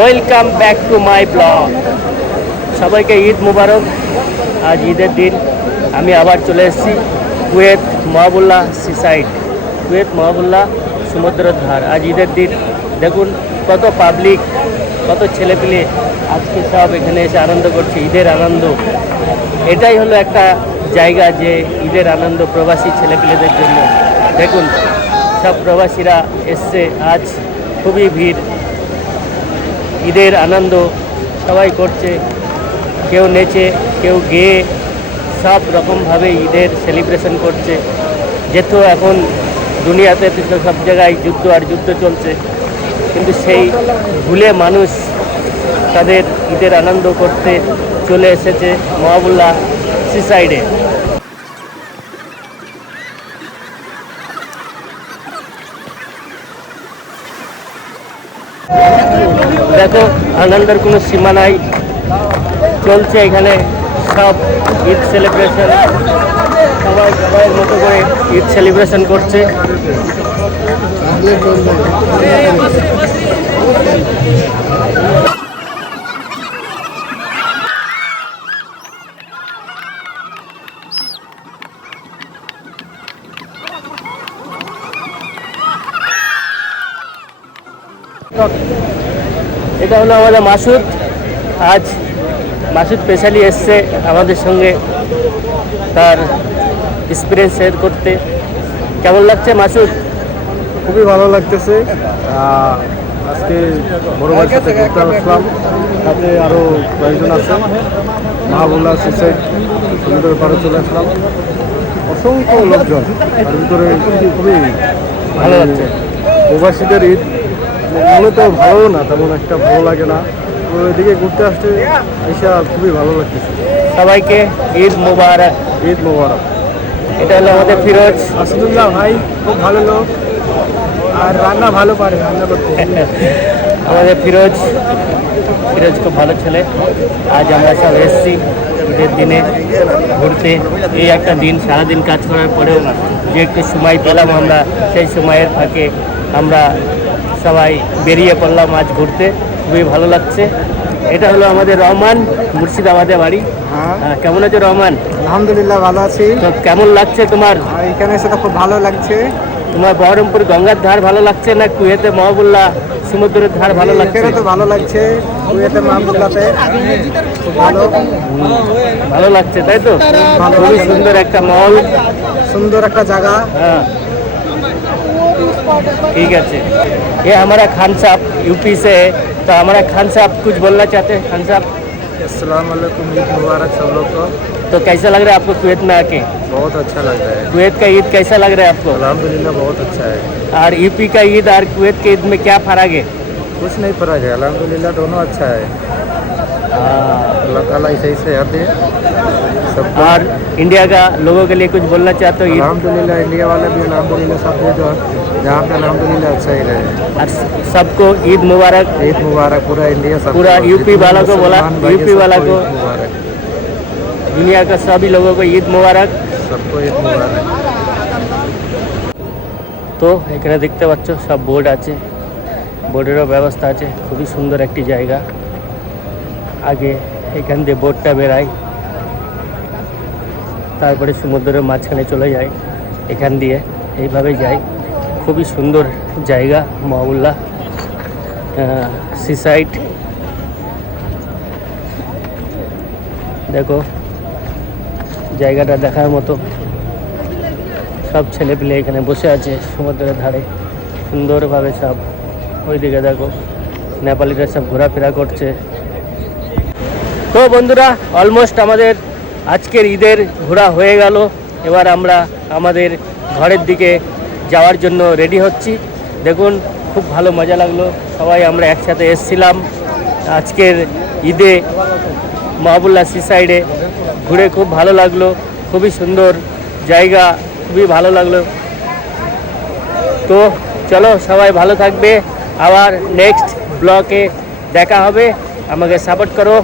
Welcome back to my blog. সবাইকে ঈদ মুবারক। আজ ঈদের দিন আমি আবার চলে এসেছি কুয়েত মহাবুল্লাহ সিসাইড, কুয়েত মহাবুল্লাহ সমুদ্রের ধার। আজ ঈদের দিন দেখুন কত পাবলিক, কত ছেলেপিলে আজকে সব এখানে এসে আনন্দ করছে, ঈদের আনন্দ। এটাই হলো একটা জায়গা যে ঈদের আনন্দ প্রবাসী ছেলেপিলেদের জন্য। দেখুন সব প্রবাসীরা এসছে, আজ খুবই ভিড়। ঈদের আনন্দ সবাই করছে, কেউ নেচে, কেউ গেয়ে, সব রকমভাবে ঈদের সেলিব্রেশন করছে। যেহেতু এখন দুনিয়াতে সব জায়গায় যুদ্ধ আর যুদ্ধ চলছে, কিন্তু সেই ভুলে মানুষ তাদের ঈদের আনন্দ করতে চলে এসেছে মহাবুল্লাহ সিসাইডে। দেখো আনন্দের কোনো সীমা নাই, চলছে এখানে সব ঈদ সেলিব্রেশন। সবাই সবাইয়ের মতো করে ঈদ সেলিব্রেশন করছে। এটা হলো আমাদের মাসুদ। আজ মাসুদ স্পেশালি এসছে আমাদের সঙ্গে তার এক্সপিরিয়েন্স শেয়ার করতে। কেমন লাগছে মাসুদ? খুবই ভালো লাগতেছে। আজকে বড় ভাইয়ের সাথে ঘুরতে আসলাম, সাথে আরও কয়েকজন আছে। মহাবুল্লাহ সিসাইড সমুদ্রের পাড়ে চলে আসলাম, অসংখ্য লোকজন। তার ভিতরে খুবই ভালো লাগছে। প্রবাসীদের ঈদ মূলত ভালো না, তেমন একটা ভালো লাগে না। তো এদিকে ঘুরতে আসতে এসে খুবই ভালো লাগতেছে। সবাইকে ঈদ মোবারক। ঈদ মোবারক। এটা হলো আমাদের ফিরোজ। আসাদুল্লাহ ভাই খুব ভালো লোক আর রান্না ভালো পারে, রান্না করতে। আমাদের ফিরোজ খুব ভালো ছেলে। আজ আমরা সব এসেছি ঈদের দিনে ঘুরতে। এই একটা দিন, সারাদিন কাজ করার পরেও যে একটু সময় পেলাম আমরা, সেই সময়ের ফাঁকে আমরা সবাই বেরিয়ে পড়লাম আজ ঘুরতে। খুবই ভালো লাগছে। এটা হলো আমাদের রহমান, মুর্শিদাবাদে বাড়ি। কেমন আছো রহমান? আলহামদুলিল্লাহ ভালো আছি। তো কেমন লাগছে তোমার? এখানে এসে তো খুব ভালো লাগছে। তোমার বহরমপুর গঙ্গার ধার ভালো লাগছে না কুয়েতে মহাবুল্লাহ সমুদ্রের ধার ভালো লাগছে? তো ভালো লাগছে, কুয়েতে মহাবুল্লাহতে খুব ভালো ভালো লাগছে, তাই তো? খুবই সুন্দর একটা মহল, সুন্দর একটা জায়গা। हाँ ठीक है। ये हमारा खान साहब यूपी से है, तो हमारा खान साहब कुछ बोलना चाहते हैं? खान साहब अस्सलाम वालेकुम, ईद मुबारक सब लोग को। तो कैसा लग रहा है आपको कुवैत में आके? बहुत अच्छा लग रहा है। कुवैत का ईद कैसा लग रहा है आपको? अल्हम्दुलिल्लाह बहुत अच्छा है। और यूपी का ईद और कुवैत के ईद में क्या फर्क है? कुछ नहीं फर्क है, अल्हम्दुलिल्लाह दोनों अच्छा है। अल्लाह ताला ऐसे ही सेहत दे सबको। और इंडिया का लोगों के लिए कुछ बोलना चाहते हो? अल्हम्दुलिल्लाह इंडिया वाले भी अल्हम्दुलिल्लाह सब जो जहाँ पे अल्हम्दुलिल्लाह अच्छा ही रहे। और सबको ईद मुबारक। ईद मुबारक पूरा इंडिया, सब पूरा यूपी वाला को बोला, यूपी वाला को, मुबारक। दुनिया का सभी लोगों को ঈদ মুবারক। सबको ईद मुबारक। তো এখানে দেখতে পাচ্ছ সব বোর্ড আছে, বোর্ডেরও ব্যবস্থা আছে। খুবই সুন্দর একটি জায়গা। আগে এখান দিয়ে বোটটা বেরায়, তারপরে সমুদ্রের মাঝখানে চলে যায়, এখান দিয়ে এইভাবে যায়। খুবই সুন্দর জায়গা মহাবুল্লাহ সিসাইড। দেখো জায়গাটা দেখার মতো। সব ছেলেপিলে এখানে বসে আছে সমুদ্রের ধারে সুন্দরভাবে। সব ওইদিকে দেখো নেপালিরা সব ঘোরাফেরা করছে। তো বন্ধুরা, অলমোস্ট আমাদের আজকের ঈদের ঘোরা হয়ে গেল। এবার আমরা আমাদের ঘরের দিকে যাওয়ার জন্য রেডি হচ্ছি। দেখুন খুব ভালো মজা লাগলো, সবাই আমরা একসাথে এসেছিলাম আজকের ঈদে মহাবুল্লাহ সিসাইডে। ঘুরে খুব ভালো লাগলো, খুবই সুন্দর জায়গা, খুবই ভালো লাগলো। তো চলো সবাই ভালো থাকবে, আবার নেক্সট ব্লগে দেখা হবে। আমাকে সাপোর্ট করো।